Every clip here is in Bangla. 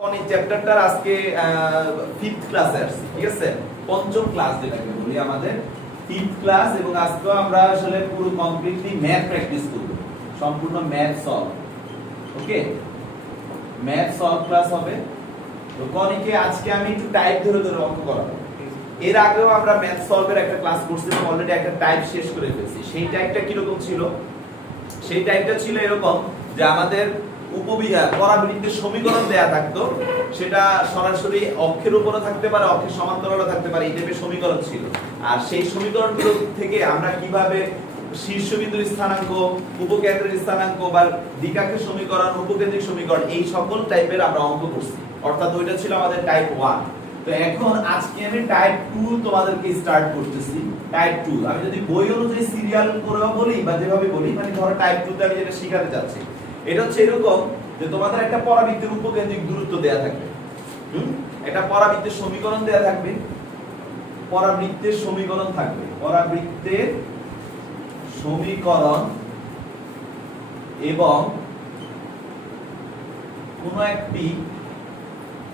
এই চ্যাপ্টারটার আজকে 5th ক্লাসে আসছে, ঠিক আছে? পঞ্চম ক্লাস যেটাকে বলি আমাদের 5th ক্লাস, এবং আজকে আমরা আসলে পুরো কমপ্লিটলি ম্যাথ প্র্যাকটিস করব, সম্পূর্ণ ম্যাথ সলভ। ওকে, ম্যাথ সলভ ক্লাস হবে। তো কনিকে আজকে আমি একটু টাইপ ধরে ধরে অঙ্ক করাবো। এর আগেও আমরা ম্যাথ সলভের একটা ক্লাস করছিলাম, অলরেডি একটা টাইপ শেষ করে ফেলছি। সেই টাইপটা কি রকম ছিল? সেই টাইপটা ছিল এরকম যে আমাদের পরাবৃত্তের সমীকরণ দেয়া থাকতো, সেটা সরাসরি অক্ষের উপরে থাকতে পারে, অক্ষের সমান্তরালে থাকতে পারে, এই টাইপের সমীকরণ ছিল। আর সেই সমীকরণগুলো থেকে আমরা কিভাবে শীর্ষবিন্দুর স্থানাঙ্ক, উপকেন্দ্রের স্থানাঙ্ক বা দ্বিঘাতের সমীকরণ, উপকেন্দ্রিক সমীকরণ, এই সকল টাইপের আমরা অঙ্ক করছি। অর্থাৎ ওইটা ছিল আমাদের টাইপ 1। তো এখন আজকে আমি টাইপ 2 তোমাদেরকে স্টার্ট করতেছি। টাইপ 2 আমি যদি বই অনুযায়ী সিরিয়াল করেও বলি বা যেভাবে বলি, মানে ধরো টাইপ 2 তে আমি যেটা শেখাতে যাচ্ছি, এটা হচ্ছে এরকম যে তোমাদের একটা পরাবৃত্তের উপকেন্দ্রিক দূরত্ব দেয়া থাকবে, একটা পরাবৃত্তের সমীকরণ দেয়া থাকবে, পরাবৃত্তের সমীকরণ থাকবে, পরাবৃত্তের সমীকরণ, এবং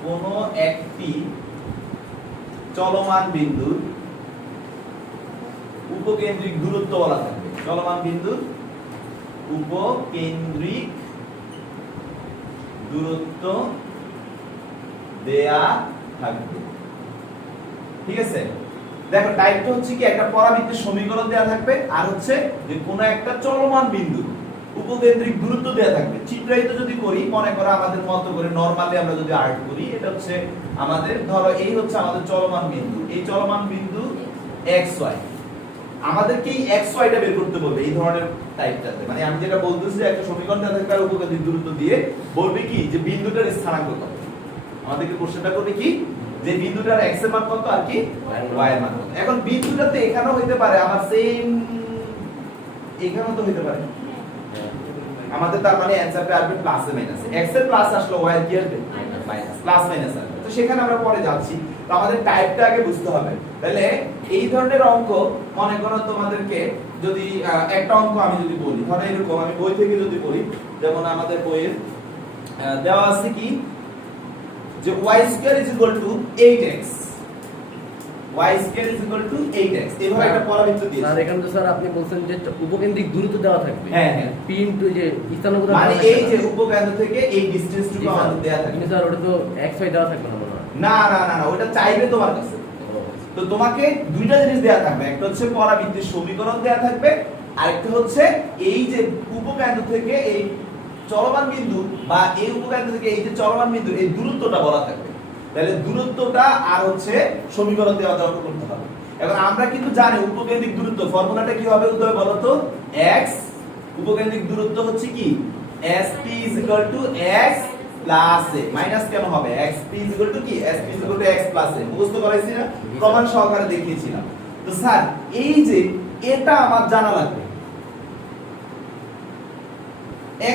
কোন একটি চলমান বিন্দুর উপকেন্দ্রিক দূরত্ব বলা থাকবে, চলমান বিন্দুর উপকেন্দ্রিক দূরত্ব দেয়া থাকবে। ঠিক আছে, দেখো টাইপটা হচ্ছে কি, একটা পরাবৃত্তের সমীকরণ দেয়া থাকবে, আর হচ্ছে যে কোনো একটা চলমান বিন্দু উপকেন্দ্রিক দূরত্ব দেয়া থাকবে। চিত্রায়িত যদি করি, মনে করো আমাদের মত করে নরমালি আমরা যদি আর্ট করি, এটা হচ্ছে আমাদের, ধরো এই হচ্ছে আমাদের চলমান বিন্দু, এই চলমান বিন্দু xy, আমাদেরকে এই xy টা বের করতে বলবে এই ধরনের টাইপটাতে। মানে আমি যেটা বলতেছি, একটা সমীকরণ দেয়া থাকবে আর উপকেন্দ্রিক দূরত্ব দিয়ে বলবে কি যে বিন্দুটার স্থানাঙ্ক কত। আমাদেরকে কোশ্চেনটা করবে কি যে বিন্দুটার x এর মান কত আর কি y এর মান কত। এখন বিন্দুটাতে এখানেও হইতে পারে আমার সেম, এখানেও তো হইতে পারে আমাদের, তার মানে অ্যানসারটা আসবে প্লাস এ মাইনাসে। x এর প্লাস আসলে y এর কি আসবে মাইনাস, প্লাস মাইনাস আসবে। তো সেখানে আমরা পরে যাচ্ছি, তো আমাদের টাইপটা আগে বুঝতে হবে। তাহলে এই ধরনের অঙ্ক, মনে করো তোমাদেরকে যদি একটা অঙ্ক আমি যদি বলি, ধরো এরকম আমি বই থেকে যদি বলি, যেমন আমাদের বইয়ের দেওয়া আছে কি যে y² 8x, y² 8x, এইভাবে একটা পরাবৃত্ত দিয়েছে। আর এখানে তো স্যার আপনি বলছেন যে উপকেন্দ্রিক দূরত্ব দেওয়া থাকবে। হ্যাঁ হ্যাঁ, p ইনটু যে স্থানাঙ্ক, মানে এই যে উপকেন্দ্র থেকে এই ডিসটেন্সটুকু আমাদের দেয়া থাকবে। কিন্তু স্যার ওটা তো xy দেওয়া থাকবে না মনে হয়। না না না না, ওটা চাইবে তোমার কাছে। তো তোমাকে দুইটা জিনিস দেয়া থাকবে, একটা হচ্ছে পরাবৃত্তের সমীকরণ দেয়া থাকবে, আরেকটা হচ্ছে এই যে উপকেন্দ্র থেকে এই চলমান বিন্দু বা এই উপকেন্দ্র থেকে এই যে চলমান বিন্দু, এই দূরত্বটা বলা থাকবে। তাহলে দূরত্বটা আর হচ্ছে সমীকরণ দেওয়া দরকার করতে হবে। এখন আমরা কিন্তু জানি উপকেন্দ্রিক দূরত্ব ফর্মুলাটা কি হবে, উদয় বলো তো। x উপকেন্দ্রিক দূরত্ব হচ্ছে কি sp x plus a, minus কেন হবে, xp কি sp x প্লাস a, বুঝতে পারছি না, প্রমাণ সহকারে দেখিয়েছিলাম। তো স্যার এই যে এটা আমার জানা লাগবে,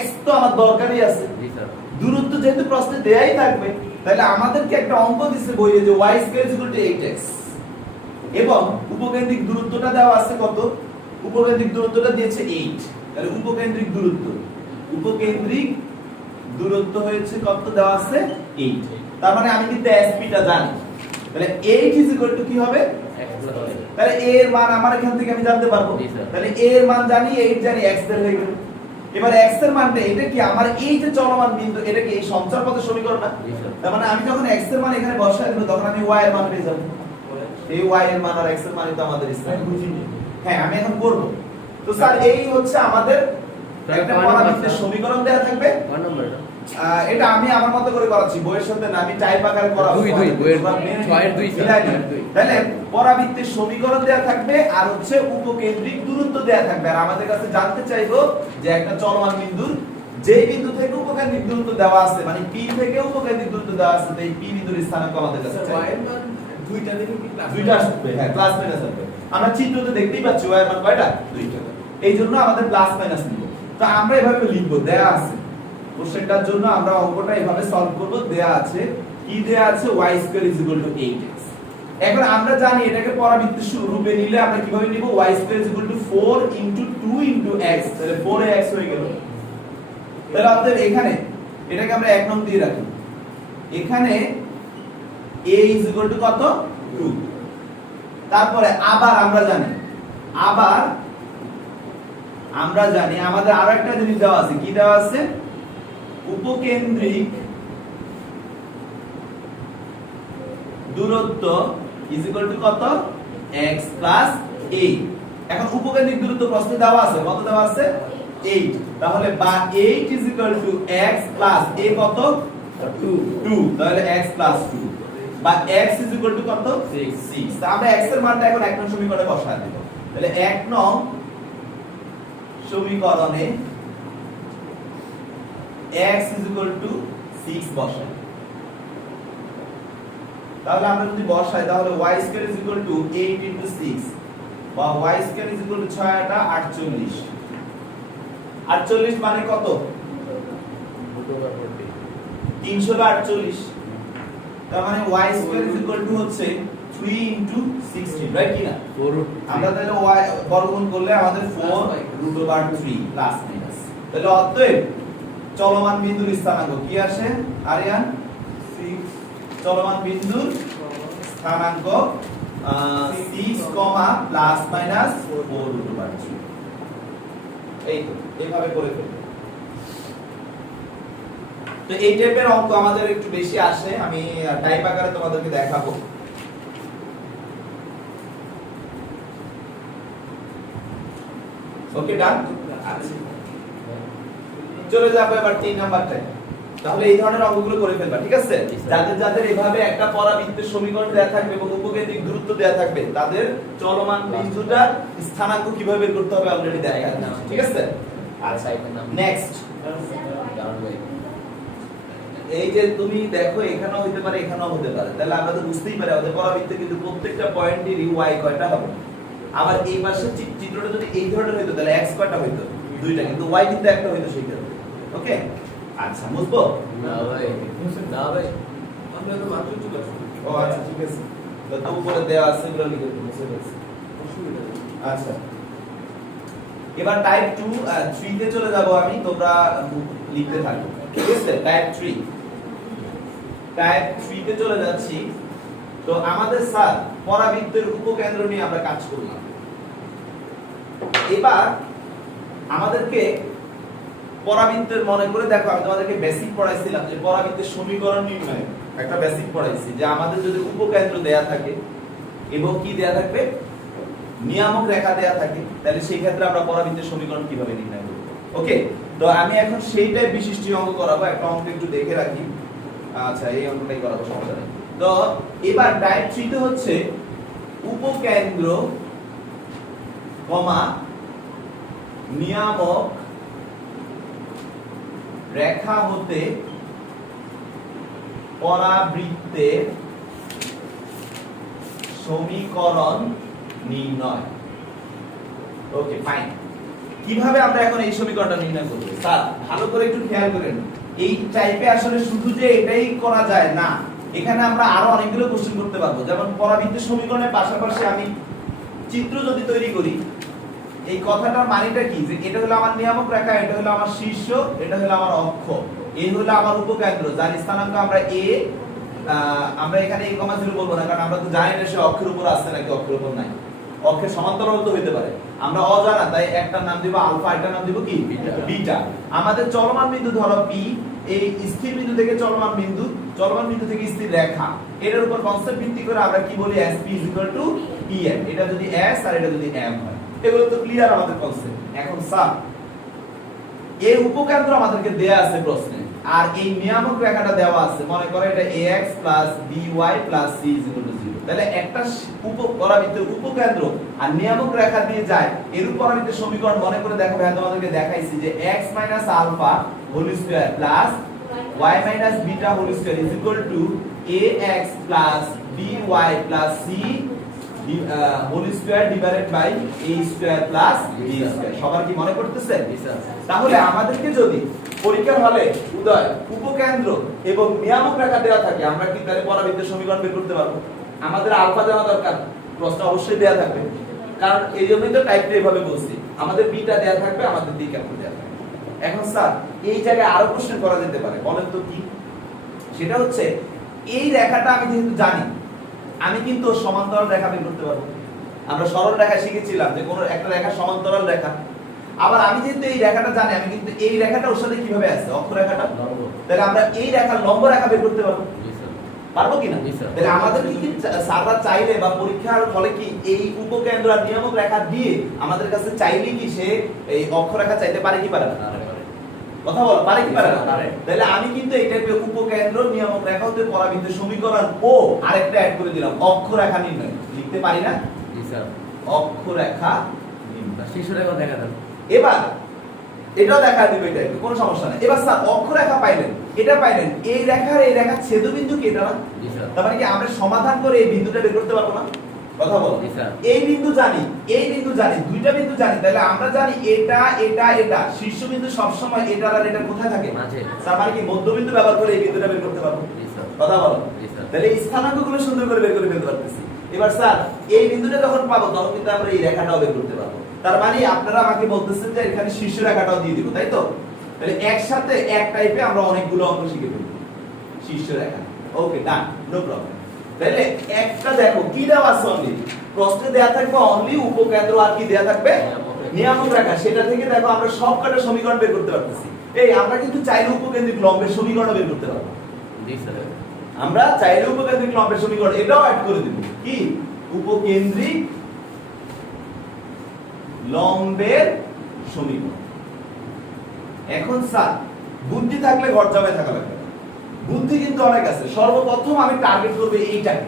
x তো আমার দরকারই আছে, জি স্যার। দূরত্ব যেহেতু প্রশ্নে দেয়াই থাকবে, তাহলে আমাদেরকে একটা অঙ্ক দিছে বইয়ে যে y² 8x, এবং উপকেন্দ্রিক দূরত্বটা দেওয়া আছে কত, উপকেন্দ্রিক দূরত্বটা দিয়েছে 8। তাহলে উপকেন্দ্রিক দূরত্ব হয়েছে কত দেওয়া আছে 8। তার মানে আমি কিন্তু sp টা জানি, তাহলে 8 কি হবে, তাহলে a এর মান আমার এখান থেকে আমি জানতে পারবো। তাহলে a এর মান জানি, 8 জানি, x এর হয়ে গেল। এবার x এর মানটা, এটা কি আমার এই যে চলমান বিন্দু, এটা কি এই সঞ্চার পথের সমীকরণ না? তার মানে আমি যখন x এর মান এখানে বসাই দেব, তখন আমি y এর মান পেয়ে যাব। এই y এর মান আর x এর মান তো আমাদের স্থান বুঝিনি। হ্যাঁ, আমি এখন করব। তো স্যার এই হচ্ছে আমাদের একটা পরাবৃত্তের সমীকরণ দেয়া থাকবে। কোন নাম্বার এটা আমি আমার মত করে করাচ্ছি, বইয়ের সাথে না, আমি টাইপ আকারে করাবো। 2 বইয়ের 6 এর 2। তাহলে পরাবৃত্তের সমীকরণ দেয়া থাকবে, আর হচ্ছে উপকেন্দ্রিক দূরত্ব দেয়া থাকবে। আর আমাদের কাছে জানতে চাইবো যে একটা চলমান বিন্দুর যে বিন্দু থেকে উপকেন্দ্রিক দূরত্ব দেওয়া আছে, মানে p থেকে উপকেন্দ্রিক দূরত্ব দেওয়া আছে, এই p বিন্দুর স্থানাঙ্ক আমাদের কাছে চাইবে। দুইটা থেকে কি ক্লাস দুইটা আসবে, হ্যাঁ প্লাস মাইনাস আসবে। আমরা চিত্রতে দেখতেই পাচ্ছি y এর মান কয়টা, দুইটা। এইজন্য আমাদের প্লাস মাইনাস নিব। তো আমরা এভাবে লিখব, দেয়া আছে কোশ্চেনটার জন্য আমরা অঙ্কটা এভাবে সলভ করব। দেয়া আছে কি, দেয়া আছে y² 8x। এখন আমরা জানি এটাকে পরাবৃত্তের রূপে নিলে আমরা কিভাবে নিব, y² 4 2 x, তাহলে 4x হয়ে গেল। তাহলে আমাদের এখানে এটাকে আমরা 1 নং দিয়ে রাখি, এখানে a ইজ ইকুয়াল টু কত 2। তারপরে আবার আমরা জানি আমাদের আরো একটা জিনিস দেওয়া আছে। কি দেওয়া আছে? উপকেন্দ্রিক দূরত্ব ইজ ইকুয়াল টু কত x প্লাস 8। এখন উপকেন্দ্রিক দূরত্ব প্রশ্নে দেওয়া আছে, কত দেওয়া আছে 8। তাহলে বা 8 is equal two x plus a কত 2, তাহলে x প্লাস 2 বা x ইজ ইকুয়াল টু কত 6। তা আমরা x এর মানটা এখন 1 নং সমীকরণে বসায় দেব। তাহলে 1 নং সমীকরণে x ইজ ইকুয়াল টু 6 বসাই। তাহলে আমরা যদি বসাই তাহলে y square is equal two 8 into 6 বা y square is equal two 6 8 48। 48 মানে কত 348। তার মানে y square is equal two হচ্ছে 3 ইনটু 16, রাইট কি না? আমরা তাহলে y বর্গমূল করলে আমাদের 4√3 প্লাস মাইনাস। তাহলে অতএব চলমান বিন্দুর স্থানাঙ্ক কি আসে আরিয়ান? 6। চলমান বিন্দুর স্থানাঙ্ক 6, প্লাস মাইনাস 4√3। এই তো এইভাবে করে ফেলবো। তো এই টাইপের অঙ্ক আমাদের একটু বেশি আসে, আমি টাইপ আকারে তোমাদেরকে দেখাবো। ওকে ডান। চলে যাবো এবার 3 নাম্বারটায়। তাহলে এই ধরনের অঙ্কগুলো করে ফেলবা, ঠিক আছে? যাদের এভাবে একটা পরাবৃত্তের সমীকরণ দেয়া থাকবে এবং উপকেন্দ্রিক দূরত্ব দেয়া থাকবে, তাদের চলমান বিন্দুটার স্থানাঙ্ক কিভাবে বের করতে হবে অলরেডি দেখা আছে, ঠিক আছে? আচ্ছা, নেক্সট এই যে তুমি দেখো এখানেও হতে পারে এখানেও হতে পারে, তাহলে আমরা তো বুঝতেই পারি আমাদের পরাবৃত্তে কিন্তু প্রত্যেকটা পয়েন্টেরই y কয়টা হবে। আবার এই পাশের চিত্রটা যদি এই ধরনের হইতো তাহলে x কয়টা হইতো? দুইটা, কিন্তু y কিন্তু একটা হইতো সেইটা। ওকে, আচ্ছা বুঝবো? না ভাই আমরা তো মাত্র চলে আসছি। ও আচ্ছা ঠিক আছে, তো উপরে দেওয়া আছে এগুলো লিখে দেবো, বুঝতে পেরেছি। অসুবিধা নেই। আচ্ছা, এবার টাইপ 2 3 তে চলে যাব আমি, তোমরা লিখতে থাকো, ঠিক আছে? টাইপ 3 তে চলে যাচ্ছি। তো আমাদের স্যার পরাবৃত্তের উপকেন্দ্র নিয়ে আমরা কাজ করলাম। এবার আমাদেরকে পরাবৃত্তের মনে করে দেখো, আমি তোমাদেরকে বেসিক পড়াইছিলাম যে পরাবৃত্তের সমীকরণ নির্ণয় একটা বেসিক পড়াইছি, যে আমাদের যদি উপকেন্দ্র দেয়া থাকে এবং কি দেয়া থাকবে নিয়ামক রেখা দেয়া থাকে, তাহলে সেই ক্ষেত্রে আমরা পরাবৃত্তের সমীকরণ কিভাবে নির্ণয় করব। ওকে, তো আমি এখন সেইটাই বিশিষ্ট অঙ্ক করাবো। একটা অঙ্ক একটু দেখে রাখি। আচ্ছা, এই অঙ্কটাই করাবো, সমস্যা নেই। তো এবার টাইপ 3 তে হচ্ছে উপকেন্দ্র কমা নিয়ামক রেখা হতে পরাবৃত্তের সমীকরণ নির্ণয়। Okay fine. কিভাবে আমরা এখন এই সমীকরণটা নির্ণয় করব? স্যার ভালো করে একটু খেয়াল করেন, এই টাইপে আসলে শুধু যে এটাই করা যায় না, এখানে আমরা আরো অনেকগুলো কোশ্চেন করতে পারবো। যেমন পরাবৃত্তের সমীকরণের পাশাপাশি আমি চিত্র যদি তৈরি করি, এই কথাটার মানেটা কি? যে এটা হলো আমার নিয়ামক রেখা, এটা হলো আমার শীর্ষ, এটা হলো আমার অক্ষ, এই হলো আমার উপকেন্দ্র যার স্থানাঙ্ক আমরা a, আমরা এখানে a, 0 বলবো না, কারণ আমরা তো জানি না সে অক্ষের উপর আছে নাকি অক্ষের উপর নাই। অক্ষের সমান্তরাল তো হতে পারে, আমরা অজানা, তাই একটার নাম দিব আলফা, একটার নাম দিব কি বিটা। আমাদের চলমান বিন্দু ধরো p, এই স্থির বিন্দু থেকে চলমান বিন্দু থেকে স্থির রেখা, এটার উপর কনসেপ্ট ভিত্তি করে আমরা কি বলি sp pm। এটা যদি s আর এটা যদি m হয়, এগুলো তো ক্লিয়ার আমাদের কনসেপ্ট। এখন স্যার এই উপকেন্দ্র আমাদেরকে দেয়া আছে প্রশ্নে, আর এই নিয়ামক রেখাটা দেওয়া আছে, মনে করো এটা ax by c 0। তাহলে একটা পরাবৃত্তের উপকেন্দ্র আর নিয়ামক রেখা দিয়ে যায় এর পরাবৃত্তের সমীকরণ মনে করে দেখো, ভাই তোমাদেরকে দেখাইছি যে x alpha whole square plus y beta whole square is equal to ax by c whole square divided by a square plus b square. সবার কি মনে পড়তেছে? তাহলে আমাদেরকে যদি পরীক্ষার হলে উদয় উপকেন্দ্র এবং নিয়ামক রেখা দেওয়া থাকে, আমরা কি তাহলে পরাবৃত্তের সমীকরণ বের করতে পারবো? আমাদের আলফা দেওয়া দরকার, প্রশ্ন অবশ্যই দেওয়া থাকবে, কারণ এই জন্যই তো টাইপটা এভাবে বলছি। আমাদের বিটা দেওয়া থাকবে, আমাদের ডি ক্যাপিটাল দেওয়া থাকবে। এখন স্যার এই জায়গায় আরো কোশ্চেন করা যেতে পারে, বলেন তো কি? সেটা হচ্ছে এই রেখাটা আমি যেহেতু জানি, আমি কিন্তু সমান্তরাল রেখা বের করতে পারবো। আমরা সরল রেখা শিখেছিলাম যে কোন একটা রেখা সমান্তরাল রেখা। আবার আমি যেহেতু এই রেখাটা জানি, আমি কিন্তু এই রেখাটা ওর সাথে কিভাবে আছে, অক্ষরেখাটা, তাহলে আমরা এই রেখা লম্ব রেখা বের করতে পারবো। পারবো কিনা? তাহলে আমাদের কি স্যাররা চাইলে বা পরীক্ষার ফলে কি এই উপকেন্দ্র আর নিয়ামক রেখা দিয়ে আমাদের কাছে চাইলে কি সে এই অক্ষরেখা চাইতে পারে কি পারে না? কথা বল, পারে কি পারে না? তাহলে আমি কিন্তু এই টাইপের উপকেন্দ্র নিয়ামক রেখা হতে পরাবৃত্তের সমীকরণ ও আরেকটা অ্যাড করে দিলাম, অক্ষরেখা নির্ণয়। লিখতে পারি না? জি স্যার। অক্ষরেখা নির্ণয়। শীর্ষরেখা দেখা দেন। এবার এটাও দেখা দিবে, এটা কোনো সমস্যা নেই। এবার স্যার অক্ষরেখা পাইলেন, এটা পাইলেন, এই রেখার ছেদবিন্দু কি এটা না? জি স্যার। তার মানে কি আমরা সমাধান করে এই বিন্দুটা বের করতে পারবো না? কথা বলো। জি স্যার। এই বিন্দু জানি, এই বিন্দু জানি, দুইটা বিন্দু জানি, তাহলে আমরা জানি এটা এটা এটা শীর্ষবিন্দু সব সময় এটা আর এটা কোথায় থাকে? মাঝে। তার মানে কি মধ্যবিন্দু ব্যবহার করে এই বিন্দুটা বের করতে পারবো? জি স্যার। কথা বলো। জি স্যার। তাহলে এই স্থানাঙ্কগুলো সুন্দর করে বের করে ফেলতে পারতেছি। এবার স্যার এই বিন্দুটা যখন পাবো তখন কিন্তু আমরা এই রেখাটাও বের করতে পারবো। তার মানে আপনারা আমাকে বলতেছেন যে এখানে শীর্ষ রেখাটাও দিয়ে দিব, তাই তো? তাহলে একসাথে এক টাইপে আমরা অনেকগুলো অঙ্ক শিখে ফেলবো। শীর্ষ রেখা, ওকে, ডান, নো প্রবলেম। তাহলে একটা দেখো কি দেওয়া আছে, অনলি প্রশ্নে দেয়া থাকবে অনলি উপকেন্দ্র আর কি দেয়া থাকবে, নিয়ামক রেখা। সেটা থেকে দেখো আমরা সবকটা সমীকরণ বের করতে পারতেছি। এই আমরা কিন্তু চাইলে উপকেন্দ্রিক লম্বের সমীকরণ বের করতে পারবো। জি স্যার। আমরা চাইলে উপকেন্দ্রিক লম্বের সমীকরণ এটাও অ্যাড করে দেব। কি? উপকেন্দ্রিক লম্বের সমীকরণ। এখন স্যার বুদ্ধি থাকলে ঘর জামাই থাকা লাগবে। বুদ্ধি কিন্তু অনেক আছে। সর্বপ্রথম আমি টার্গেট করব এইটাকে,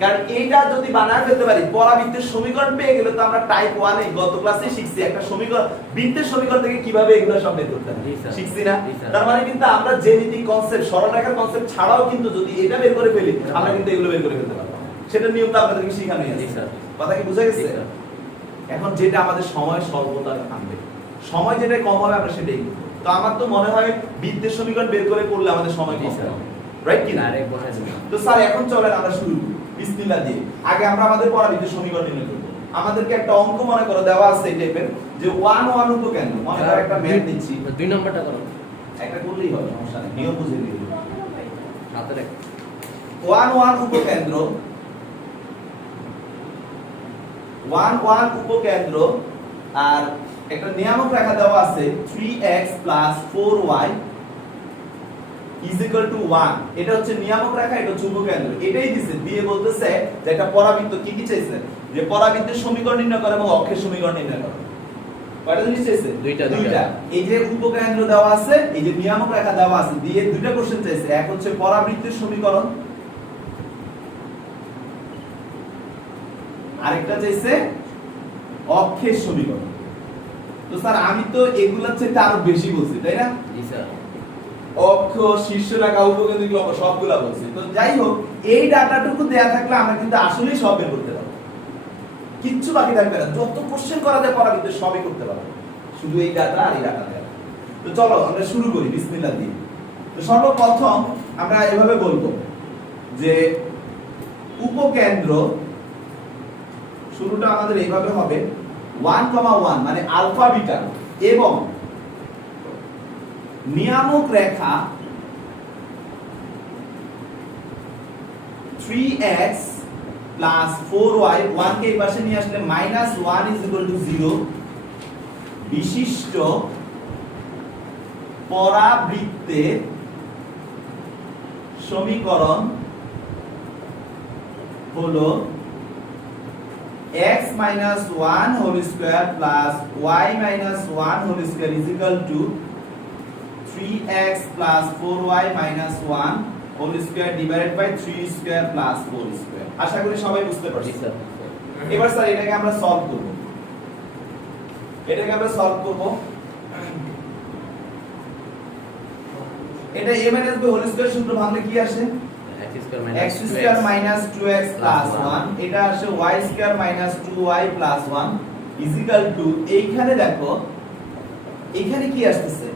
কারণ এইটা যদি বানায় ফেলতে পারি, পরাবৃত্তের সমীকরণ পেয়ে গেলে তো আমরা টাইপ 1 এ গত ক্লাসে শিখছি একটা সমীকরণ, বৃত্তের সমীকরণ থেকে কিভাবে এগুলো সব বের করতে হয় শিখছি না? তার মানে কিন্তু আমরা জ্যামিতিক কনসেপ্ট, সরল রেখার কনসেপ্ট ছাড়াও কিন্তু যদি এটা বের করে ফেলি আমরা কিন্তু এগুলো বের করে ফেলতে পারবো। সেটা নিয়মটা আপনাদেরকে শেখানোই আছে। কথা কি বুঝা গেছে? এখন যেটা আমাদের সময় স্বল্পতা আনবে, সময় যেটা কম হবে আমরা সেটাই করব। তো আমার তো মনে হয় বৃত্তের সমীকরণ বের করে করলে আমাদের সময় কম হবে, রাইট কি না? তো স্যার এখন চলেন আমরা শুরু করি বিসমিল্লাহ দিয়ে। আগে আমরা আমাদের পরাবৃত্তের সমীকরণ নির্ণয় করব। আমাদেরকে একটা অঙ্ক মনে করে দেওয়া আছে এই টাইপের যে 1 1 উপকেন্দ্র, মনে করো একটা ম্যাথ দিচ্ছি, 2 নম্বরটা করো। একটা করলেই হবে, সমস্যা নেই, নিয়ম বুঝে নিই। হাতে রাখ। 1 1 উপকেন্দ্র, 1 1 উপকেন্দ্র আর একটা নিয়ামক রেখা দেওয়া আছে 3x 4y is equal to 1। এটা হচ্ছে নিয়ামক রেখা, এটা হচ্ছে উপকেন্দ্র। এটাই দিছে, দিয়ে বলতেছে যে একটা পরাবৃত্ত কি কি চাইছে, যে পরাবৃত্তের সমীকরণ নির্ণয় করে এবং অক্ষের সমীকরণ নির্ণয় করে। কয়টা জিনিস চাইছে? দুইটা। এই যে উপকেন্দ্র দেওয়া আছে, এই যে নিয়ামক রেখা দেওয়া আছে, দিয়ে দুইটা কোশ্চেন চাইছে। এক হচ্ছে পরাবৃত্তের সমীকরণ, আরেকটা চাইছে অক্ষের সমীকরণ। তো স্যার আমি তো এগুলা চেয়ে আরো বেশি বলছি, তাই না? জি স্যার। অক্ষ, শীর্ষ রেখা, উপকেন্দ্রিক লম্ব সবগুলা বলছি। তো যাই হোক, এই ডাটাটুকু দেয়া থাকলে আমরা কিন্তু আসলেই সব বের করতে পারবো, কিচ্ছু বাকি থাকবে না। যত কোশ্চেন করা যায় পরাবৃত্তে সবই করতে পারবো, শুধু এই ডাটা আর এই ডাটা দেয়া। তো চলো আমরা শুরু করি বিসমিল্লাহ দিয়ে। তো সর্বপ্রথম আমরা এভাবে বলবো যে উপকেন্দ্র, শুরুটা আমাদের এইভাবে হবে 1, 1 মানে আলফা বিটা, এবং নিয়ামক রেখা 3x 4y, 1 কে এই পাশে নিয়ে আসলে -1 0 বিশিষ্ট পরাবৃত্তের সমীকরণ হলো x - 1 whole square plus y - 1 whole square is equal to 3x plus 4y minus 1 whole square divided by 3 square plus 4 square। আশা করি সবাই বুঝতে পারছি। এবার স্যার এটাকে আমরা সলভ করব। এটা a minus b whole square সূত্র ভাঙলে কি আসে? x square minus 2x plus 1, এটা আসে y square minus 2y plus 1 is equal to, এইখানে দেখো এইখানে কি আসতেছে,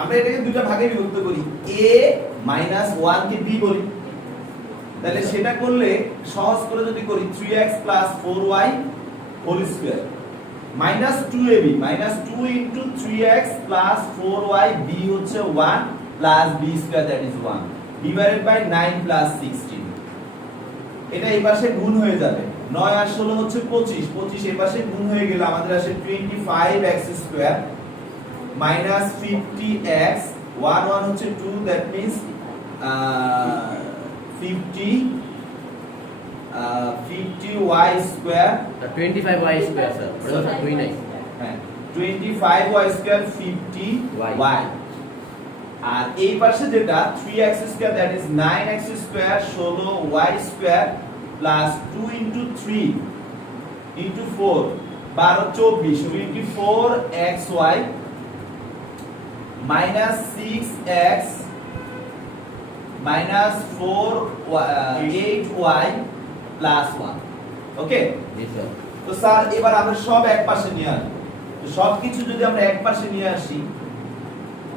আমরা এটাকে দুটো ভাগে বিভক্ত করি, a minus 1 কে b বলি। তাহলে সেটা করলে সহজ করে যদি করি 3x plus 4y whole square minus 2ab minus 2 into 3x plus 4y, b হচ্ছে 1 plus b square that is 1 divided by 9 plus 16 এটা এই পাশে গুণ হয়ে যাবে 9 আর 16 হচ্ছে 25 25 এই পাশে গুণ হয়ে গেলে আমাদের আসে 25x স্কয়ার minus 50x 1 1 হচ্ছে 2 that means 50y square 25y square sir ওটা স্যার 29 হ্যাঁ 25y square 50y আর এই পাশে যেটা 3x square that is 9x square 16y square plus 2 into 3 into 4 12 24xy minus 6x minus 8y plus 1 okay G sir তো স্যার এবার আমরা সব এক পাশে নিয়ে আসি তো সব কিছু যদি আমরা এক পাশে নিয়ে আসি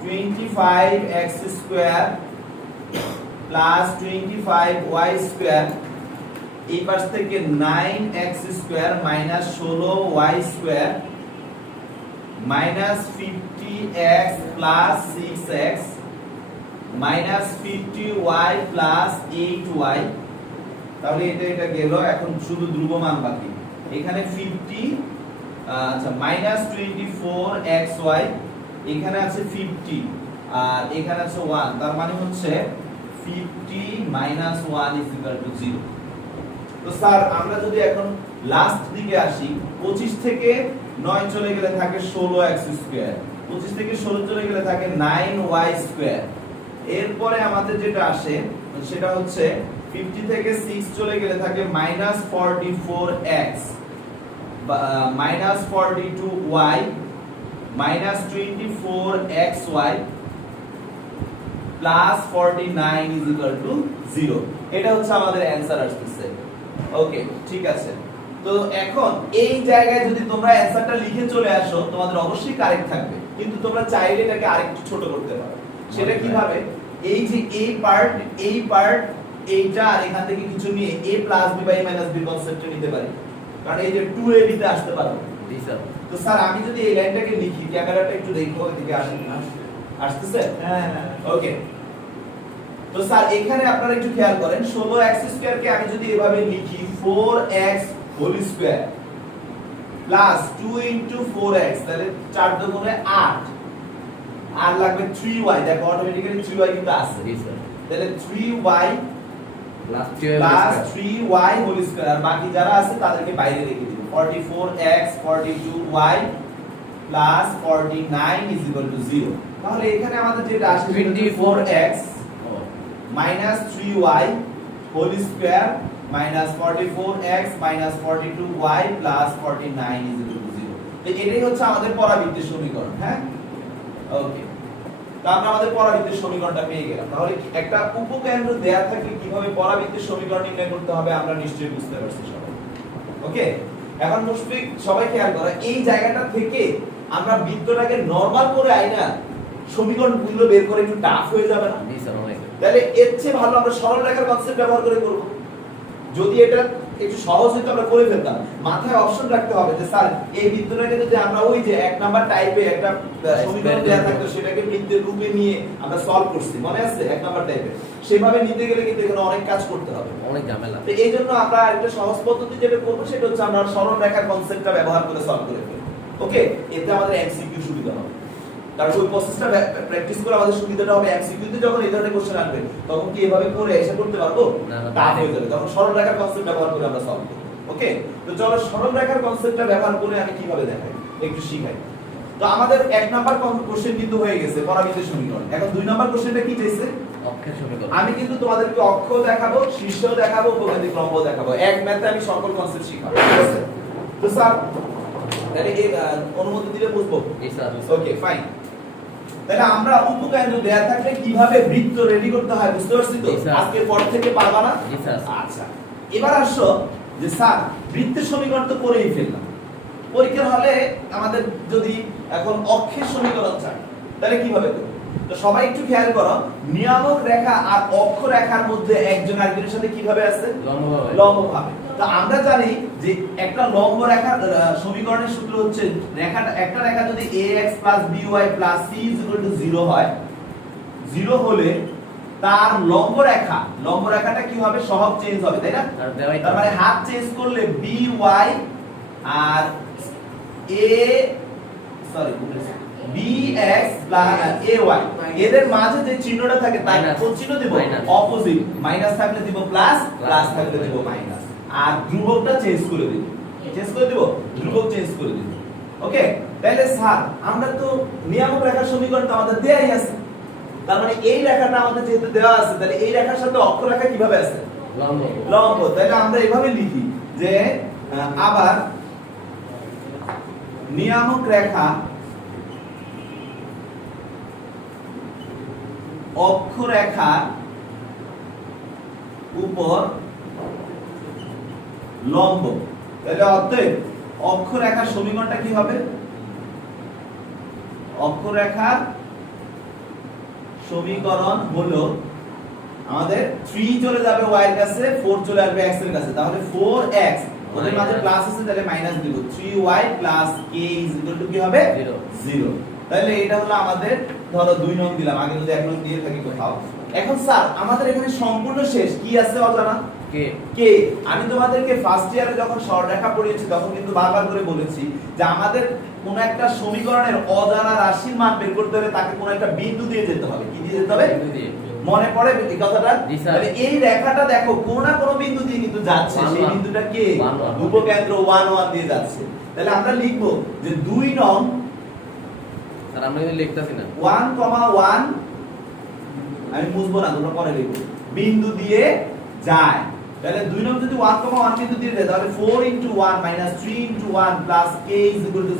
25x square plus 25y square এই পাশ থেকে 9x square minus 16y square minus 50x plus 6x minus 50y plus 8y তাহলে এটা গেল এখন শুধু ধ্রুবমান বাকি এখানে 50 আচ্ছা minus 24xy এখানে আছে 50 আর এখানে আছে 1 তার মানে হচ্ছে 50 minus 1 is equal to 0 তো স্যার আমরা যদি এখন লাস্ট দিকে আসি 25 থেকে 9 চলে গেলে থাকে 16x স্কয়ার 25 থেকে 16 চলে গেলে থাকে 9y স্কয়ার এরপরে আমাদের যেটা আসে সেটা হচ্ছে 50 থেকে 6 চলে গেলে থাকে -44x -42y -24xy plus 49 is equal to 0 এটা হচ্ছে আমাদের অ্যানসার আসছে ওকে ঠিক আছে তো এখন এই জায়গায় যদি তোমরা অ্যানসারটা লিখে চলে আসো তোমাদের অবশ্যই কারেক্ট থাকবে কিন্তু তোমরা চাইলে এটাকে আরেকটু ছোট করতে পারো সেটা কিভাবে এই যে এই পার্ট এইটা আর এখান থেকে কিছু নিয়ে a plus b by a minus b কনসেপ্টে নিতে পারি কারণ এই যে 2ab তে আসতে পারো জি স্যার তো স্যার আমি যদি এই লাইনটাকে লিখি ক্যামেরাটা একটু দেখো এদিকে আসেন আসতেছে হ্যাঁ ওকে তো স্যার এখানে আপনারা একটু খেয়াল করেন 16x স্কয়ার কে আমি যদি এভাবে লিখি 4x whole square plus 2 into 4x তাহলে 4 দুগুণে 8 আর লাগবে 3y দেখো অটোমেটিক্যালি 3y কিন্তু আছে জি স্যার তাহলে 3y plus plus 3y whole square আর বাকি যারা আছে তাদেরকে বাইরে রেখে দিব 44x 42y plus 49 is equal to 0 তাহলে এখানে আমাদের যেটা আসে 24x minus 3y whole square minus 44x minus 42y plus 49 is equal to 0 তো এটাই হচ্ছে আমাদের পরাবৃত্তের সমীকরণ হ্যাঁ ওকে তো আমরা আমাদের পরাবৃত্তের সমীকরণটা পেয়ে গেলাম তাহলে একটা উপকেন্দ্র দেয়া থাকলে কিভাবে পরাবৃত্তের সমীকরণ নির্ণয় করতে হবে আমরা নিশ্চয়ই বুঝতে পারছি সবাই ওকে এখন মুশফিক সবাই খেয়াল করো এই জায়গাটা থেকে আমরা বৃত্তটাকে নরমাল করে আইনা সমীকরণগুলো বের করে একটু টাফ হয়ে যাবে না জি স্যার অনেক তাহলে এর চেয়ে ভালো আমরা সরল রেখার কনসেপ্ট ব্যবহার করে করব যদি এটা একটু সহজ হতো আমরা করে ফেলতাম মাথায় অপশন রাখতে হবে যে স্যার এই বৃত্তটাকে যদি আমরা ওই যে এক নাম্বার টাইপে একটা সমীকরণ দেয়া থাকতো সেটাকে বৃত্তের রূপে নিয়ে আমরা সলভ করছি মনে আছে এক নাম্বার টাইপে সেভাবে নিতে গেলে কিন্তু এখানে অনেক কাজ করতে হবে অনেক ঝামেলা তো এই জন্য আমরা একটা সহজ পদ্ধতি যেটা করব সেটা হচ্ছে আমরা সরল রেখার কনসেপ্টটা ব্যবহার করে সলভ করে ফেলব ওকে এতে আমাদের এমসিকিউ সুবিধা হবে তারপর ওই প্রসেসটা প্র্যাকটিস করে আমাদের সুবিধাটা হবে এমসিকিউ তে যখন এই ধরনের কোশ্চেন আসবে তখন কি এভাবে করে এসে করতে পারবো না তা হয়ে যাবে তখন সরল রেখার কনসেপ্ট ব্যবহার করে আমরা সলভ করব ওকে তো চলো সরল রেখার কনসেপ্টটা ব্যবহার করে আমি কিভাবে দেখাই একটু শিখাই তো আমাদের এক নাম্বার কোশ্চেন কিন্তু হয়ে গেছে পরাবৃত্তের সমীকরণ এখন দুই নাম্বার কোশ্চেনটা কি চাইছে অক্ষের সমীকরণ আমি কিন্তু তোমাদেরকে অক্ষ দেখাবো শীর্ষ দেখাবো উপকেন্দ্রিক লম্ব দেখাবো এক ম্যাথে আমি সকল কনসেপ্ট শিখাবো ঠিক আছে তো স্যার তাহলে এই অনুমতি দিলে বুঝবো জি স্যার ওকে ফাইন তাহলে আমরা উপকেন্দ্র দেয়া থাকলে কিভাবে বৃত্ত রেডি করতে হয় বুঝতে পারছি তো জি স্যার। আজকে পর থেকে পারবা না জি স্যার আচ্ছা এবার আসো যে স্যার বৃত্তের সমীকরণ তো করেই ফেললাম পরীক্ষার হলে আমাদের যদি এখন অক্ষের সমীকরণ চাই তাহলে কিভাবে করব তো সবাই একটু খেয়াল করো নিয়ামক রেখা আর অক্ষ রেখার মধ্যে একজন আরেকজনের সাথে কিভাবে আছে লম্বভাবে লম্বভাবে তো আমরা জানি যে একটা লম্ব রেখার সমীকরণের সূত্র হচ্ছে রেখাটা একটা রেখা যদি ax + by + c = 0 হয় 0 হলে তার লম্ব রেখাটা কি হবে, সহগ চেঞ্জ হবে, তাই না? আর দেওয়াই তার মানে হাত চেঞ্জ করলে by আর bx ay এদের মাঝে যে চিহ্নটা থাকে তার Minus. কোন চিহ্ন দেব, Minus. অপোজিট, মাইনাস থাকলে দিব প্লাস, প্লাস থাকলে দিব মাইনাস, আর ধ্রুবকটা চেঞ্জ করে দেব, ধ্রুবক চেঞ্জ করে দেব। ওকে, তাহলে স্যার আমরা তো নিয়ামক রেখার সমীকরণটা আমাদের দেয়াই আছে, তার মানে এই রেখাটা আমাদের যেহেতু দেওয়া আছে, তাহলে এই রেখার সাথে অক্ষরেখা কিভাবে আছে, লম্ব। লম্ব। তাহলে আমরা এভাবে লিখি যে আবার নিয়ামক রেখা অক্ষরেখার উপর লম্ব। তাহলে অতএব অক্ষরেখার সমীকরণটা কি হবে, অক্ষরেখার সমীকরণ হলো আমাদের 3 চলে যাবে y এর কাছে, 4 চলে আসবে x এর কাছে, তাহলে 4x ওদের মাঝে প্লাস আছে, তাহলে মাইনাস দিব, 3y k কি হবে 0। তাহলে এটা হলো আমাদের ধরো 2 নং দিলাম, আগে যদি 1 নং দিয়ে থাকি কোথাও। এখন স্যার আমাদের এখানে সম্পূর্ণ শেষ কি আছে অজানা, কে। আমি তোমাদেরকে ফার্স্ট ইয়ারে যখন সরলরেখা পড়িয়েছি তখন কিন্তু বারবার করে বলেছি যে আমাদের কোন একটা সমীকরণের অজানা রাশির মান বের করতে হলে তাকে কোন একটা বিন্দু দিয়ে যেতে হবে, কি দিয়ে যেতে হবে, মনে পড়ে এই কথাটা? তাহলে এই রেখাটা দেখো কোন না কোন বিন্দু দিয়ে কিন্তু যাচ্ছে, সেই বিন্দুটা কে, উপকেন্দ্র 1 1 দিয়ে যাচ্ছে। তাহলে আমরা লিখব যে 2 নং, স্যার আমরা কিন্তু লিখতাছি না, 1, 1 আমি বুঝবো না, তোমরা পরে লিখো, বিন্দু দিয়ে যায়। তাহলে 2 নং যদি 1, 1 বিন্দু দিয়ে যায় তাহলে 4 1 3 1 k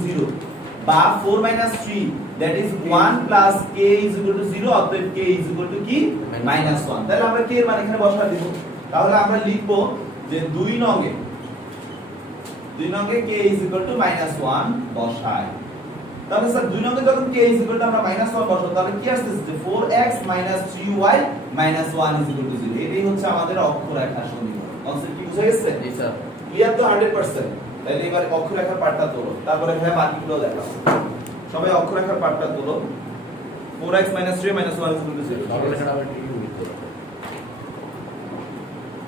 0, বা 4 3 that is 1 k 0, অতএব k কি -1। তাহলে আমরা k এর মান এখানে বসা দেব। তাহলে আমরা লিখব যে 2 নং এ k -1 বসাই। তাহলে স্যার 2 নং এ যখন k আমরা -1 বসাবো তাহলে কি আসছে, যে 4x 3y -1 0। এটাই হচ্ছে আমাদের অক্ষরেখার সমীকরণ। কনসেপ্ট কি বুঝা গেছে? জি স্যার। ক্লিয়ার তো 100%? তাহলে এবার অক্ষরেখার পার্টটা তোলো, তারপরে ভাই বাকিগুলো দেখাও। সবাই অক্ষরেখার পার্টটা তোলো। 4x 3 1 0। সরলরেখাটা আবার একটু মিট করো।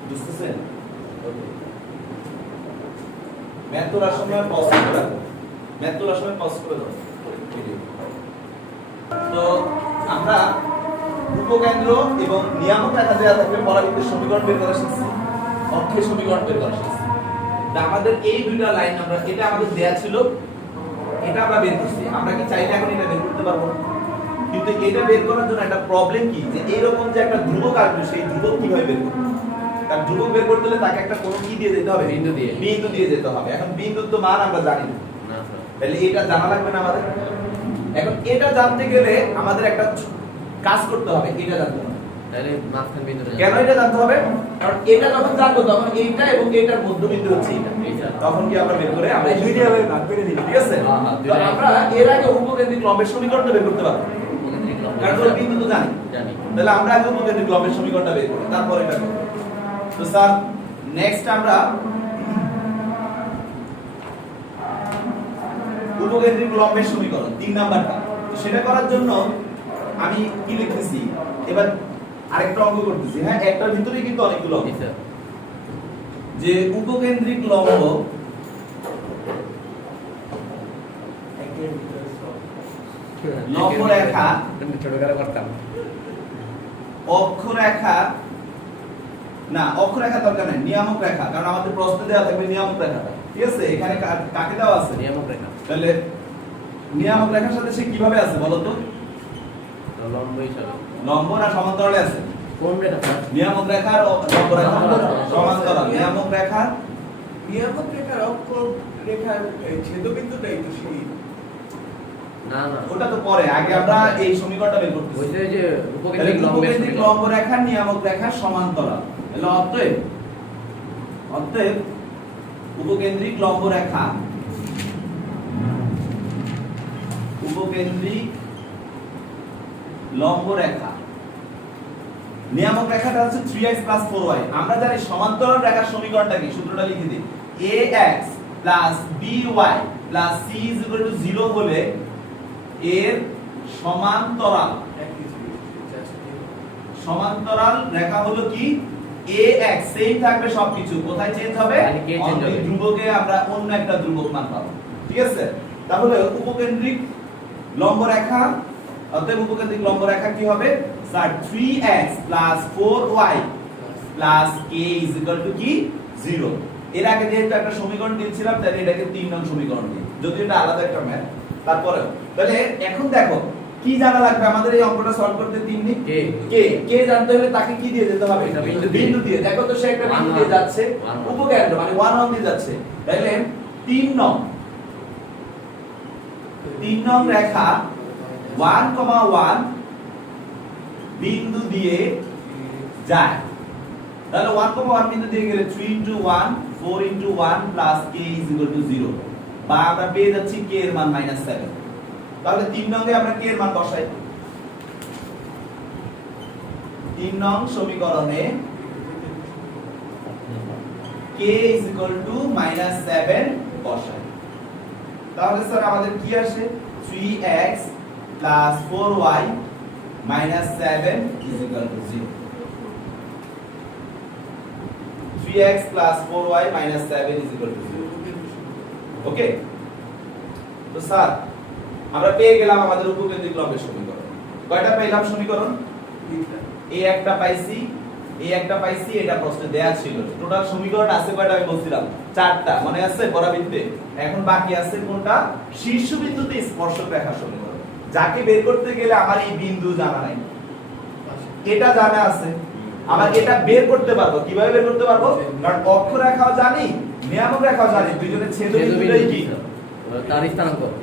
বুঝতেছেন? ম্যাথ তোলার সময় পজ করে রাখো, ম্যাথ তোলার সময় পজ করে দাও। তো আমরা উপকেন্দ্র এবং নিয়ামক রেখা দেওয়া থাকলে পরাবৃত্তের সমীকরণ বের করা শিখছি, অক্ষের সমীকরণ বের করা শিখছি। তা আমাদের এই দুইটা লাইন আমরা, এটা আমাদের দেয়া ছিল, এটা আমরা বের করছি। আমরা কি চাইলে এখন এটা বের করতে পারবো, কিন্তু এটা বের করার জন্য একটা প্রবলেম কি, যে এইরকম যে একটা ধ্রুবক আসবে, সেই ধ্রুবক কিভাবে বের করব? তার ধ্রুবক বের করতে হলে তাকে একটা কোন কি দিয়ে যেতে হবে, বিন্দু দিয়ে যেতে হবে। এখন বিন্দুর তো মান আমরা জানি না, তাহলে এটা জানা লাগবে না আমাদের। এখন এটা জানতে গেলে আমাদের একটা কাজ করতে হবে, এটা জানতে হবে। তাহলে মাঝখান বিন্দুটা কেন এটা জানতে হবে? কারণ এটা যখন জানবো তখন এইটা এবং এটার মধ্যবিন্দু হচ্ছে এটা, তখন কি আমরা বের করে আমরা দুইটা ভাগ করে দিই, ঠিক আছে? তো আমরা এর আগে উপকেন্দ্রিক লম্বের সমীকরণটা বের করতে পারবো, কারণ ওই বিন্দু তো জানি। তাহলে আমরা আগে উপকেন্দ্রিক লম্বের সমীকরণটা বের করি, তারপর এটা করব। তো স্যার নেক্সট আমরা উপকেন্দ্রিক লম্বের সমীকরণ 3 নাম্বারটা, তো সেটা করার জন্য আমি কি লিখতেছি, এবার আরেকটা অঙ্ক করতেছি। হ্যাঁ, একটার ভিতরে কিন্তু অনেকগুলো অঙ্ক, যে উপকেন্দ্রিক লম্ব লম্বরেখা ছোটখাটো করতাম, অক্ষরেখা না, অক্ষরেখা দরকার নাই, নিয়ামক রেখা, কারণ আমাদের প্রশ্ন দেওয়া থাকবে নিয়ামক রেখাটা, ঠিক আছে? এখানে কাকে দেওয়া আছে, নিয়ামক রেখা। তাহলে নিয়ামক রেখার সাথে সে কিভাবে আছে বলো তো? লম্ব হিসাবে। লম্ব না সমান্তরালে আছে? কোন রেখা? নিয়ামক রেখার লম্ব রেখা সমান্তরাল। নিয়ামক রেখার অক্ষ রেখার ছেদবিন্দুটাই তো সেই। না না, ওটা তো পরে, আগে আমরা এই সমীকরণটা বের করতেছি। ওইটা যে তাহলে উপকেন্দ্রিক লম্বের উপকেন্দ্রিক লম্ব রেখা নিয়ামক রেখার সমান্তরাল। তাহলে অতএব উপকেন্দ্রিক লম্ব রেখা, উপকেন্দ্রিক লম্ব রেখা নিয়ামক রেখাটা হচ্ছে 3x 4y। আমরা জানি সমান্তরাল রেখার সমীকরণটা কি, সূত্রটা লিখে দিই। ax by c 0 হলে এর সমান্তরাল সমান্তরাল রেখা হলো কি ax সেম থাকবে সবকিছু, কোথায় চেঞ্জ হবে মানে কে চেঞ্জ হবে? ধ্রুবকে আমরা অন্য একটা ধ্রুবক মান পাবো, ঠিক আছে। তাহলে উপকেন্দ্রিক লম্ব রেখা, অতএব উপকেন্দ্রিক লম্ব রেখা কি হবে স্যার 3x 4y k কি 0। এর আগে যেহেতু একটা সমীকরণ দিয়েছিলাম তাহলে এটাকে 3 নং সমীকরণ দিই, যদিও এটা আলাদা একটা ম্যাথ। তারপরে তাহলে এখন দেখো কি জানা লাগবে আমাদের এই অঙ্কটা সলভ করতে 3 দিন কে জানতে হলে তাকে কি দিয়ে যেতে হবে একটা বিন্দু দিয়ে। দেখো তো সে একটা বিন্দু দিয়ে যাচ্ছে, উপকেন্দ্র মানে 1 1 দিয়ে যাচ্ছে, তাহলে 3 নং রেখা 1,1 বিন্দু দিয়ে যায়। তাহলে 1,1 বিন্দু দিয়ে গেলে 3 into 1 4 into 1 plus k is equal to 0, বা আমরা পেয়ে যাচ্ছি k এর মান -7। তাহলে 3 নং এ আমরা k এর মান বসাই। 3 নং সমীকরণে k is equal to -7 বসাই। তাহলে স্যার আমাদের কি আসে 3x 4y 7 is equal to 0। 3x 4y 7 is equal to 0। ওকে, তো স্যার আমরা পেয়ে গেলাম আমাদের উপকেন্দ্রিক লম্বের সমীকরণ। কয়টা পেলাম সমীকরণ? এই একটা পাইছি, এই একটা পাইছি, এটা প্রশ্নে দেয়া ছিল। টোটাল সমীকরণ আছে কয়টা আমি বলছিলাম 4টা, মনে আছে পরাবৃত্তে? এখন বাকি আছে কোনটা? শীর্ষবিন্দুতে স্পর্শক রেখা সমীকরণ, যাকে বের করতে গেলে আমার এই বিন্দু জানা নাই, এটা জানা আছে। আবার এটা বের করতে পারবো, কিভাবে বের করতে পারবো? কারণ অক্ষরেখাও জানি, নিয়ামক রেখাও জানি, দুইজনের ছেদবিন্দুটাই কি তার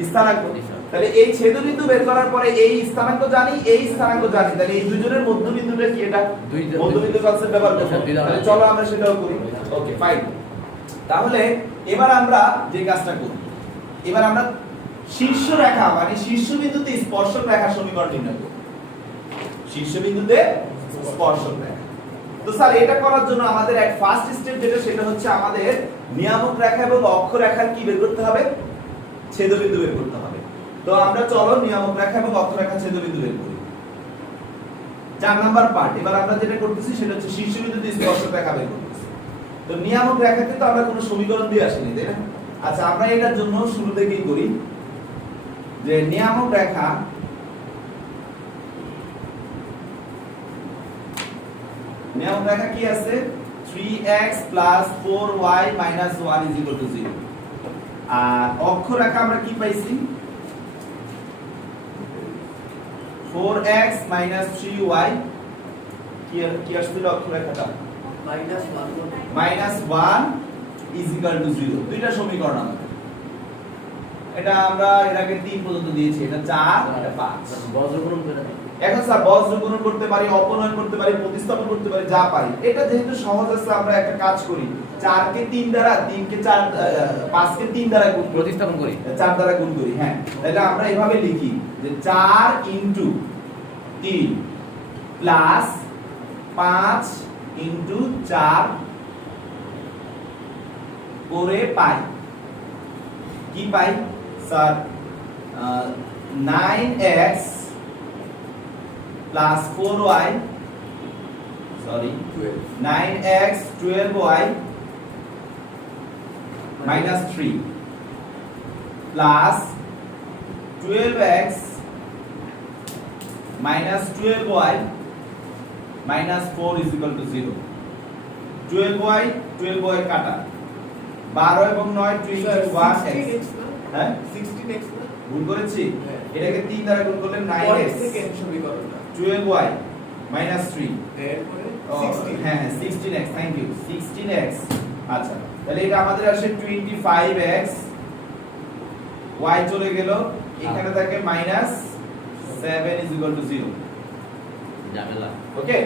স্থানাঙ্ক। তাহলে এই ছেদবিন্দু বের করার পরে এই স্থানাঙ্ক জানি, এই স্থানাঙ্ক জানি, তাহলে এই দুইজনের মধ্যবিন্দুটা কি? এটা মধ্যবিন্দু কনসেপ্ট ব্যবহার করব। তাহলে চলো আমরা সেটাও করি। Okay fine. তাহলে এবার আমরা যে কাজটা করি, এবার আমরা শীর্ষ রেখা মানে শীর্ষবিন্দুতে স্পর্শক রেখা সমীকরণ নির্ণয় করব। শীর্ষবিন্দুতে স্পর্শক রেখা। তো স্যার এটা করার জন্য আমাদের এক ফার্স্ট স্টেপ যেটা, সেটা হচ্ছে আমাদের নিয়ামক রেখা এবং অক্ষরেখার কি বের করতে হবে? ছেদবিন্দু বের করতে হবে। তো আমরা চলো নিয়ামক রেখা এবং অক্ষরেখার ছেদবিন্দু বের করি। 4 নাম্বার পার্ট। এবার আমরা যেটা করতেছি সেটা হচ্ছে শীর্ষবিন্দুতে স্পর্শক রেখা বের করতেছি। তো নিয়ামক রেখাতে তো আমরা কোনো সমীকরণ দিয়ে আসিনি, তাই না? আচ্ছা, আমরা এটার জন্য শুরু থেকেই করি যে নিয়ামক রেখা কি আছে? 3x 4y 1 is equal to 0। আর অক্ষরেখা আমরা কি পাইছি? 4x 3y কি আসছিল অক্ষরেখাটা? -1 is equal to 0। দুইটা সমীকরণ আমাদের। এটা আমরা এর আগে 3 পর্যন্ত দিয়েছি, এটা 4 এটা 5। বজ্রগুণন করে দাও। এখন স্যার বজ্রগুণন করতে পারি, অপনয়ন করতে পারি, প্রতিস্থাপন করতে পারি, যা পারি। এটা যেহেতু সহজ আছে আমরা একটা কাজ করি, 4 কে 3 দ্বারা, 3 কে 4 5 কে 3 দ্বারা গুণ প্রতিস্থাপন করি, 4 দ্বারা গুণ করি। হ্যাঁ, তাহলে আমরা এভাবে লিখি যে 4 * 3 প্লাস 5 * 4 করে পাই কি পাই sir? 9x 4y 9x 12y -3 plus 12x -12y -4 is equal to 0। 12y কাটা, 12 এবং 9 21x। হ্যাঁ 16x না? গুণ করেছি, হ্যাঁ। এটাকে 3 দ্বারা গুণ করলে 9x 12y -3 এরপরে ও, 16। হ্যাঁ 16x, থ্যাংক ইউ 16x। আচ্ছা, তাহলে এটা আমাদের আসে 25x, y চলে গেল, এখানে থাকে -7 is equal to 0। ঝামেলা। ওকে,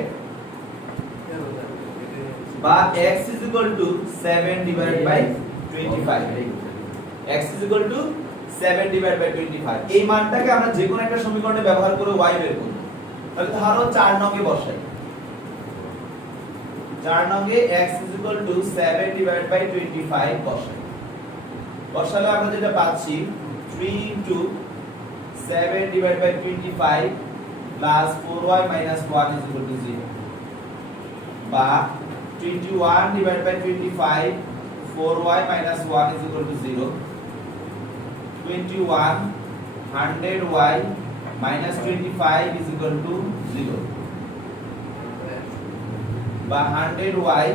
বা x is equal to 7 divided by 25। x is equal to 7 divided by 25। এই মানটাকে আমরা যে কোনো একটা সমীকরণে ব্যবহার করে y বের করব। তাহলে ধরো 4 নং এ বসাই। 4 নং এ x is equal to 7 divided by 25 বসাই। বসালে আমরা যেটা পাচ্ছি 3 into 7 divided by 25 plus 4y minus 1 is equal to 0। বা 21 divided by 25 4y minus 1 is equal to 0 21 100y minus 25 is equal to 0 বা 100y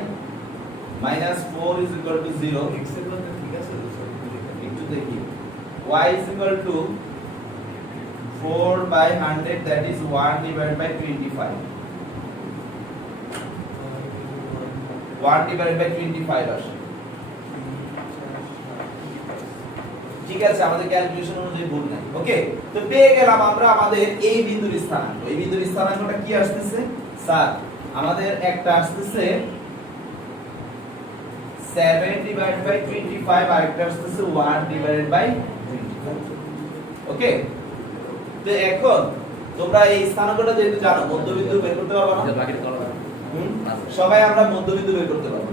minus 4 is equal to 0 Excel তো ঠিক আছে তো সব একটু দেখি y is equal to 4 by 100 that is 1 divided by 25 1 divided by 25 আসে ঠিক আছে আমাদের ক্যালকুলেশন অনুযায়ী ভুল নাই ওকে তো পেয়ে গেলাম আমরা আমাদের এই বিন্দুর স্থানাঙ্ক এই বিন্দুর স্থানাঙ্কটা কি আসতেছে স্যার আমাদের একটা আসতেছে 7 divided by 25 আর একটা আসতেছে 1 divided by 25 ওকে তো এখন তোমরা এই স্থানাঙ্কটা যেহেতু জানো মধ্যবিন্দু বের করতে পারবে না বাকিটা করো সবাই আমরা মধ্যবিন্দু বের করতে পারবো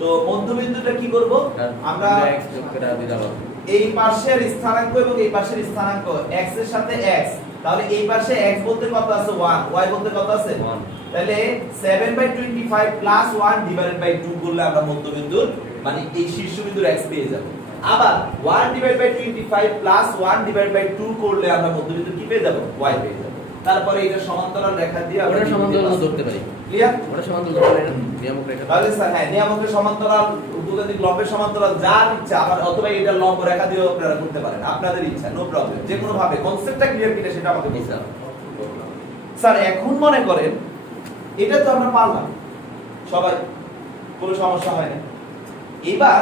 তো মধ্যবিন্দুটা কি করব আমরা x যোগ করে দিলাম এই পাশের স্থানাঙ্ক এবং এই পাশের স্থানাঙ্ক x এর সাথে x তাহলে এই পাশে x বলতে কত আছে 1 y বলতে কত আছে 1 তাহলে 7/25 প্লাস 1 ডিভাইডেড বাই 2 করলে আমরা মধ্যবিন্দুর মানে এই শীর্ষবিন্দুর x পেয়ে যাব আবার 1/25 প্লাস 1 ডিভাইডেড বাই 2 করলে আমরা মধ্যবিন্দুর কি পেয়ে যাব y পেয়ে যাব তারপরে এটা সমান্তরাল রেখা দিয়ে আমরা ওটা সমান্তরাল ধরতে পারি ক্লিয়ার ওটা সমান্তরাল ধরতে পারি নিয়ামক রেখা তাহলে স্যার হ্যাঁ নিয়ামকের সমান্তরাল উপকেন্দ্রিক লম্বের সমান্তরাল যার ইচ্ছা আবার অথবা এটা লম্ব রেখা দিয়েও আপনারা করতে পারেন আপনাদের ইচ্ছা নো প্রবলেম যে কোনো ভাবে কনসেপ্টটা ক্লিয়ার কিনা সেটা আমাকে বলতে হবে স্যার এখন মনে করেন এটা তো আমরা পারলাম সবাই কোনো সমস্যা হয় না এবার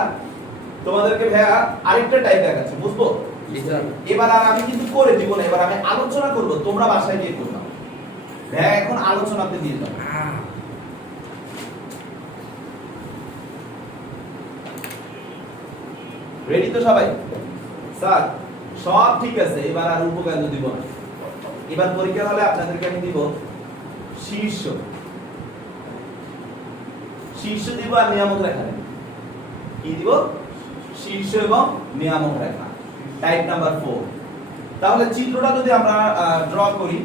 তোমাদেরকে ভাইয়া আরেকটা টাইপ দেখাচ্ছে বুঝবো এবার আর আমি কিন্তু করে দিব না এবার আমি আলোচনা করব তোমরা বাসায় গিয়ে করবে ভাইয়া এখন আলোচনাতে দিয়ে দাও রেডি তো সবাই স্যার সব ঠিক আছে এবার আর উপকেন্দ্র দিব না এবার পরীক্ষা হলে আপনাদেরকে আমি দিব শীর্ষ শীর্ষ দিব আর নিয়ামক রেখা দেব কি দিব শীর্ষ এবং নিয়ামক রেখা টাইপ নাম্বার 4 তাহলে চিত্রটা যদি আমরা ড্র করি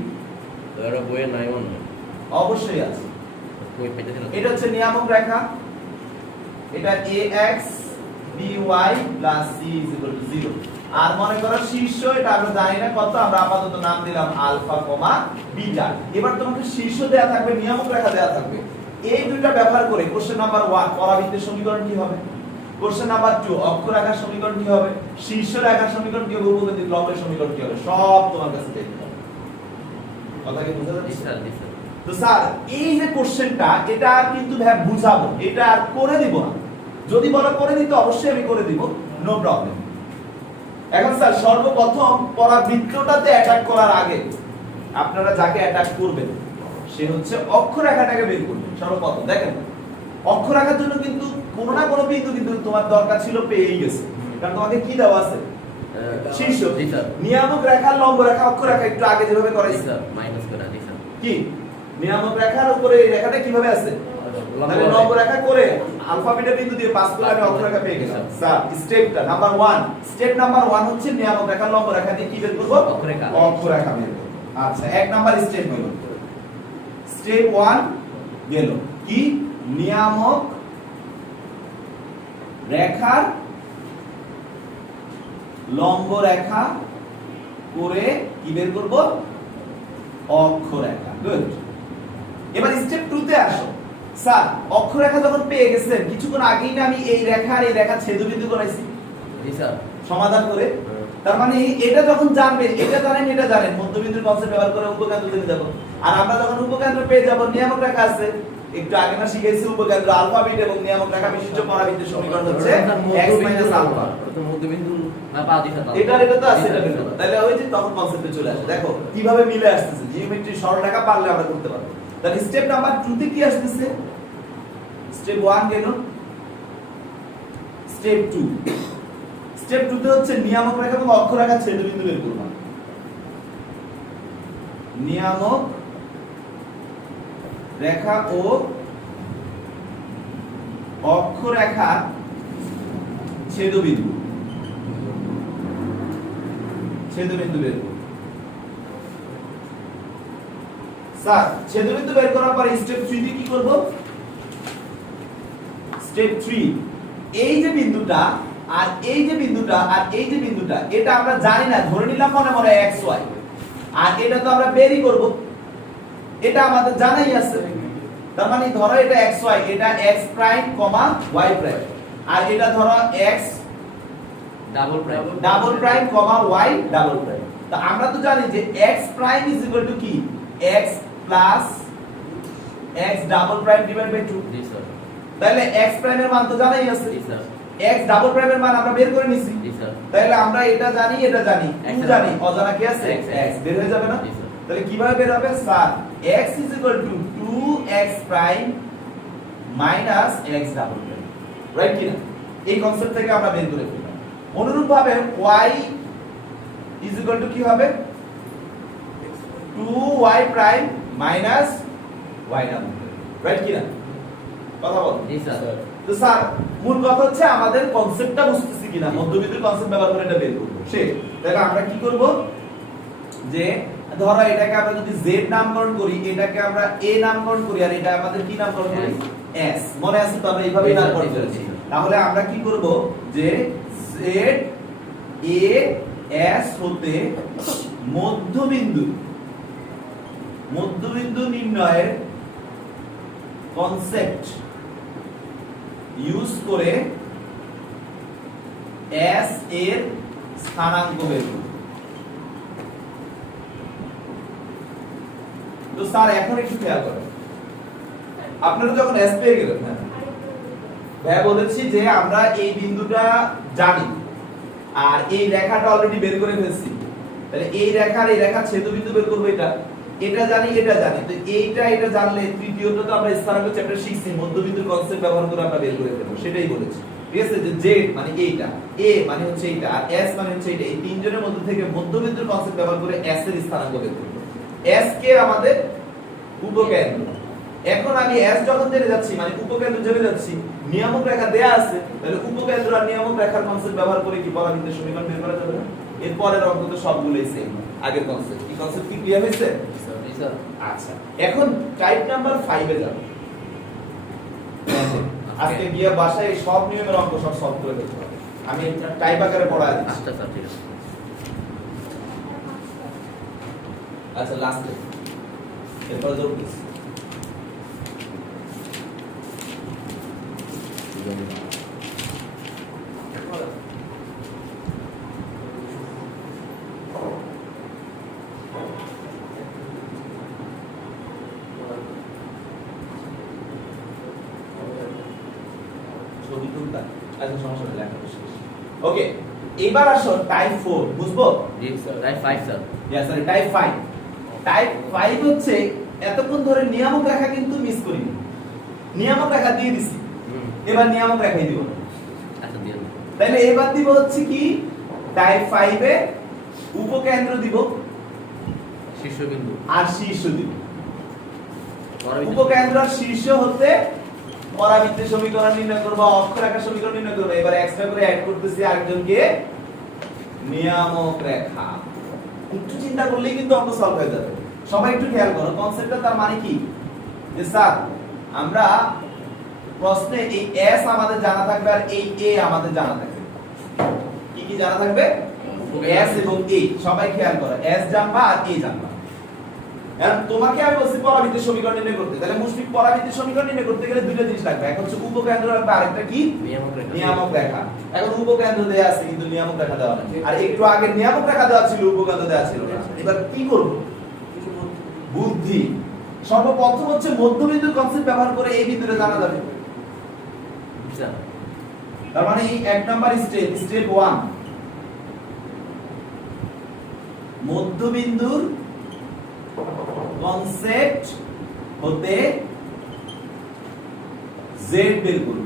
এর বইয়ে নাই মনে অবশ্যই আছে বই পেতে দিন এটা হচ্ছে নিয়ামক রেখা এটা ax by c 0 আর মনে করো শীর্ষ এটা আমরা জানি না কত আমরা আপাতত নাম দিলাম আলফা কমা বিটা এবার তোমাকে শীর্ষ দেয়া থাকবে নিয়ামক রেখা দেয়া থাকবে এই দুইটা ব্যবহার করে কোশ্চেন নাম্বার 1 পরাবৃত্তের সমীকরণ কি হবে কোশ্চেন নাম্বার 2 অক্ষরেখার সমীকরণ কি হবে শীর্ষ রেখার সমীকরণ কি হবে উপকেন্দ্রিক লম্বের সমীকরণ কি হবে সব তোমার কাছে দেখতে হবে কথা কি বুঝা যাচ্ছে স্যার তো স্যার এই যে কোশ্চেনটা এটা কিন্তু ভাই বুঝাবো এটা আর করে দিব না যদি বলো করে দিতে অবশ্যই আমি করে দিব নো প্রবলেম এখন স্যার সর্বপ্রথম পরাবৃত্তটাতে অ্যাটাক করার আগে আপনারা যাকে অ্যাটাক করবেন সে হচ্ছে অক্ষরেখাটাকে বের করবেন সর্বপ্রথম দেখেন অক্ষরেখার জন্য কিন্তু কোনো না কোনো বিন্দু কিন্তু তোমার দরকার ছিল পেয়েই গেছে কারণ তোমাকে কি দেওয়া আছে শীর্ষ নিয়ামক রেখা লম্ব রেখা অক্ষরেখা একটু আগে যেভাবে করাইছি স্যার মাইনাস করে দিন স্যার কি নিয়ামক রেখার উপরে এই রেখাটা কিভাবে আছে তাহলে লম্ব রেখা করে আলফা বিটা বিন্দু দিয়ে পাস করে আমি অক্ষরেখা পেয়ে গেলাম স্যার স্টেপটা নাম্বার 1 স্টেপ নাম্বার 1 হচ্ছে নিয়ামক রেখা লম্ব রেখা দিয়ে কি বের করব অক্ষরেখা বের করব আচ্ছা এক নাম্বার স্টেপ হলো স্টেপ 1 গেল কি নিয়ামক রেখার লম্ব রেখা করে কি বের করব অক্ষরেখা গুড এবার স্টেপ 2 তে আসো স্যার অক্ষরেখা যখন পেয়ে গেছেন কিছুক্ষণ আগেই না আমি এই রেখা আর এই রেখা ছেদবিন্দু করাইছি জি স্যার সমাধান করে তার মানে এটা যখন জানবেন এটা জানেন মধ্যবিন্দুর কনসেপ্ট ব্যবহার করে উপকেন্দ্র জেনে যাব আর আমরা যখন উপকেন্দ্র পেয়ে যাব নিয়ামক রেখা আছে একটু আগে না শিখেছি উপকেন্দ্র আলফা বিটা এবং নিয়ামক রেখা বিশিষ্ট পরাবৃত্তের সমীকরণ হচ্ছে x আলফা তো মধ্যবিন্দু না পা দিতে দাও এটা তো আছে এটা কিন্তু তাহলে ওই যে তখন কনসেপ্টে চলে আসে দেখো কিভাবে মিলে আসছে জিওমেট্রি সরলরেখা পারলে আমরা করতে পারবো তাহলে স্টেপ নাম্বার 2 তে কি আসছে স্টেপ 1 গেল স্টেপ 2 স্টেপ 2 তে হচ্ছে নিয়ামক রেখা এবং অক্ষরেখা ছেদবিন্দু বের করব নিয়ামক রেখা ও অক্ষরেখা ছেদবিন্দু বের করব স্যার ছেদবিন্দু বের করার পর স্টেপ 3 তে কি করব স্টেপ 3 তে হচ্ছে নিয়ামক রেখা লম্ব রেখা করে কি বের করব অক্ষরেখা স্টেপ 3 এই যে বিন্দুটা আর এই যে বিন্দুটা আর এই যে বিন্দুটা এটা আমরা জানি না, ধরে নিলাম মনে মনে xy, আর এটা তো আমরা বেরই করব, এটা আমাদের জানাই আছে। তার মানে ধরো এটা xy, এটা x prime comma y prime, আর এটা ধরো x double prime comma y double prime. তো আমরা তো জানি যে x prime is equal to কি x plus x double prime divide by 2। জি স্যার। তাহলে x প্রাইমের মান তো জানাই আছে, জি স্যার। x ডাবল প্রাইমের মান আমরা বের করে নিছি। জি স্যার। তাহলে আমরা এটা জানি, এটা জানি, X 2 জানি, অজানা কি আছে? X, x বের হয়ে যাবে না? জি স্যার। তাহলে কিভাবে বের হবে sir? x is equal to 2x prime minus x double prime, right কি না? এই কনসেপ্ট থেকে আমরা বের করে ফেললাম। অনুরূপভাবে y is equal to কি হবে? 2y prime minus y double prime, right কি না? কথা বল। জি স্যার। তো স্যার মূল কথা হচ্ছে আমাদের কনসেপ্টটা বুঝতেছি কিনা, মধ্যবিন্দুর কনসেপ্ট ব্যবহার করে এটা বের করব। শেষ। তাহলে আমরা কি করব, যে ধরো এটাকে আমরা যদি z নামকরণ করি, এটাকে আমরা a নামকরণ করি, আর এটা আমাদের কি নামকরণ করি? s। মনে আছে তো আমরা এইভাবেই নামকরণ করেছি। তাহলে আমরা কি করব, যে z a s হতে মধ্যবিন্দু নির্ণয়ের কনসেপ্ট ইউজ করে s এর স্থানাঙ্ক বের করব। তো স্যার এখন একটু খেয়াল করেন, আপনারা যখন s পেয়ে গেলেন, ভাইয়া বলেছি যে আমরা এই বিন্দুটা জানি আর এই রেখাটা অলরেডি বের করে ফেলছি। তাহলে এই রেখার ছেদবিন্দু বের করব, এটা জানি, এটা জানি। তো এটা জানলে তৃতীয়ত তো আমরা স্থানাঙ্ক চ্যাপ্টার শিখছি, মধ্যবিন্দুর কনসেপ্ট ব্যবহার করে আমরা বের করে ফেলবো, সেটাই বলেছি। ঠিক আছে, যে z মানে এইটা, a মানে হচ্ছে এইটা, আর s মানে হচ্ছে এইটা, এই তিনজনের মধ্যে থেকে মধ্যবিন্দুর কনসেপ্ট ব্যবহার করে s এর স্থানাঙ্ক বের করব। s কে আমাদের উপকেন্দ্র। এখন আমি s যখন জেনে যাচ্ছি, মানে উপকেন্দ্র জেনে যাচ্ছি, নিয়ামক রেখা দেয়া আছে, তাহলে উপকেন্দ্র আর নিয়ামক রেখার কনসেপ্ট ব্যবহার করে কি পরাবৃত্তের সমীকরণ বের করা যাবে না? এর পরের অঙ্ক তো সবগুলোই সেম, আগের কনসেপ্ট। কি কনসেপ্ট কি ক্লিয়ার হয়েছে? জি স্যার। আচ্ছা, এখন টাইপ নাম্বার 5 এ যাব। আজকে গিয়ে বাসায় এই সব নিয়মের অঙ্ক সব সলভ করে দেখতে হবে। আমি টাইপ আকারে পড়ায় দিচ্ছি। আচ্ছা স্যার, ঠিক আছে। আচ্ছা, লাস্টে এরপর জোর দিচ্ছি। ছবি তুলতাম, আচ্ছা সমস্যা নেই, লেখা শেষ। ওকে, এবার আসো টাইপ 4, বুঝবো? জি sir. Type 5 sir. Yes sir, type 5। Type 5 হচ্ছে এতক্ষণ ধরে নিয়ামক রেখা কিন্তু মিস করিনি, নিয়ামক রেখা দিয়ে দিছি, এবার নিয়ামক রেখাই দিব। আচ্ছা দিয়ে দিন। তাহলে এবার দিব হচ্ছে কি, টাইপ 5 এ উপকেন্দ্র দিব শীর্ষবিন্দু আর শীর্ষ দিব। পরাবৃত্ত উপকেন্দ্র আর শীর্ষ হতে পরাবৃত্তের সমীকরণ নির্ণয় করব, অক্ষরেখার সমীকরণ নির্ণয় করব। এবার এক্সট্রা করে অ্যাড করতেছি আরেকজনকে, নিয়ামক রেখা। একটু চিন্তা করলেই কিন্তু অঙ্ক সলভ হয়ে যাবে। সবাই একটু খেয়াল করো কনসেপ্টটা। তার মানে কি, যে স্যার আমরা প্রশ্নে এই s আমাদের জানা থাকবে আর এই a আমাদের জানা থাকবে। কি কি জানা থাকবে? s এবং a। সবাই খেয়াল করো, s জানবা আর a জানবা। এখন তোমাকে আমি বলছি পরাবৃত্তের সমীকরণ নির্ণয় করতে, তাহলে মুশফিক পরাবৃত্তের সমীকরণ নির্ণয় করতে গেলে দুটো জিনিস লাগবে, এক হচ্ছে উপকেন্দ্র আর আরেকটা কি? নিয়ামক রেখা। নিয়ামক রেখা। এখন উপকেন্দ্র দেয়া আছে কিন্তু নিয়ামক রেখা দেওয়া নেই, আর একটু আগে নিয়ামক রেখা দেওয়া ছিল, উপকেন্দ্র দেওয়া ছিল না। এবার কি করব? বুদ্ধি। সর্বপ্রথম হচ্ছে মধ্যবিন্দুর কনসেপ্ট ব্যবহার করে এই বিন্দুটা জানা যাবে। স্যার। তার মানে এই এক নাম্বার স্টেপ 1, মধ্যবিন্দুর কনসেপ্ট হতে z বের করব।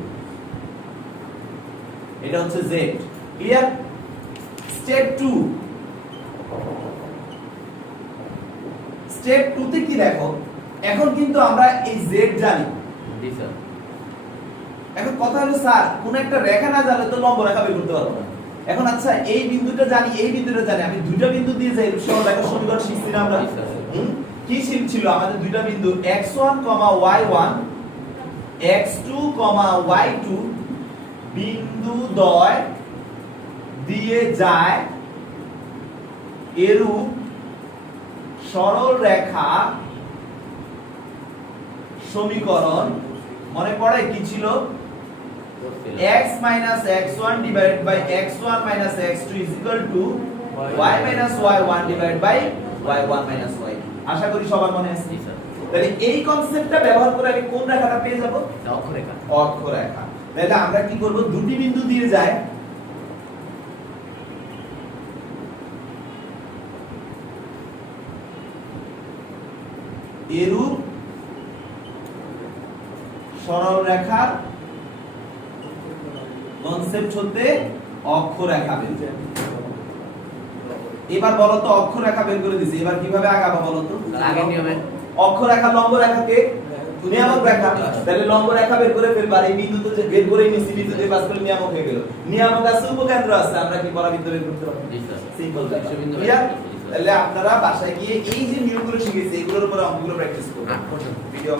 এটা হচ্ছে z, ক্লিয়ার? স্টেপ 2, স্টেপ 2 তে কি দেখো, এখন কিন্তু আমরা এই z জানি। জি স্যার। এখন কথা হলো স্যার কোন একটা রেখা না জানলে তো লম্ব রেখা বের করতে পারবো না। এখন আচ্ছা এই বিন্দুটা জানি, এই বিন্দুটা জানি, আমি দুইটা বিন্দু দিয়ে যাই সরল রেখার সমীকরণ শিখছি না আমরা? কি ছিল আমাদের দুইটা বিন্দু x1, y1 x2, y2 বিন্দু দ্বয় দিয়ে যায় এরূপ সরল রেখা সমীকরণ মনে পড়ে কি ছিল x minus x1 divided by x1 minus x2 is equal to y minus y1 divided by y1 minus y2 আশা করি সবার মনে আছে জি স্যার তাহলে এই কনসেপ্টটা ব্যবহার করে আমি কোন রেখাটা পেয়ে যাব এটা অক্ষরেখা অক্ষরেখা তাহলে আমরা কি করব দুটি বিন্দু দিয়ে যায় এরূপ সরল রেখার কনসেপ্ট হতে অক্ষরেখা বের করে। এবার বলো তো অক্ষরেখা বের করে দিছি এবার কিভাবে আগাবো বলো তো আগে নিয়মে অক্ষরেখা লম্ব রেখাকে নিয়ামক রেখা তাহলে লম্ব রেখা বের করে ফেলবার এই বিন্দু তো যে বের করেই নিছি বিন্দু দিয়ে পাস করে নিয়ামক হয়ে গেল নিয়ামক আছে উপকেন্দ্র আছে আমরা কি পরাবৃত্ত বের করতে পারবো জি স্যার সিম্পল শীর্ষবিন্দু ক্লিয়ার জি, স্যার। তাহলে আপনারা বাসায় গিয়ে এই যে নিয়মগুলো শিখেছি এগুলোর উপরে অঙ্কগুলো প্র্যাকটিস করুন 8 পর্যন্ত ভিডিও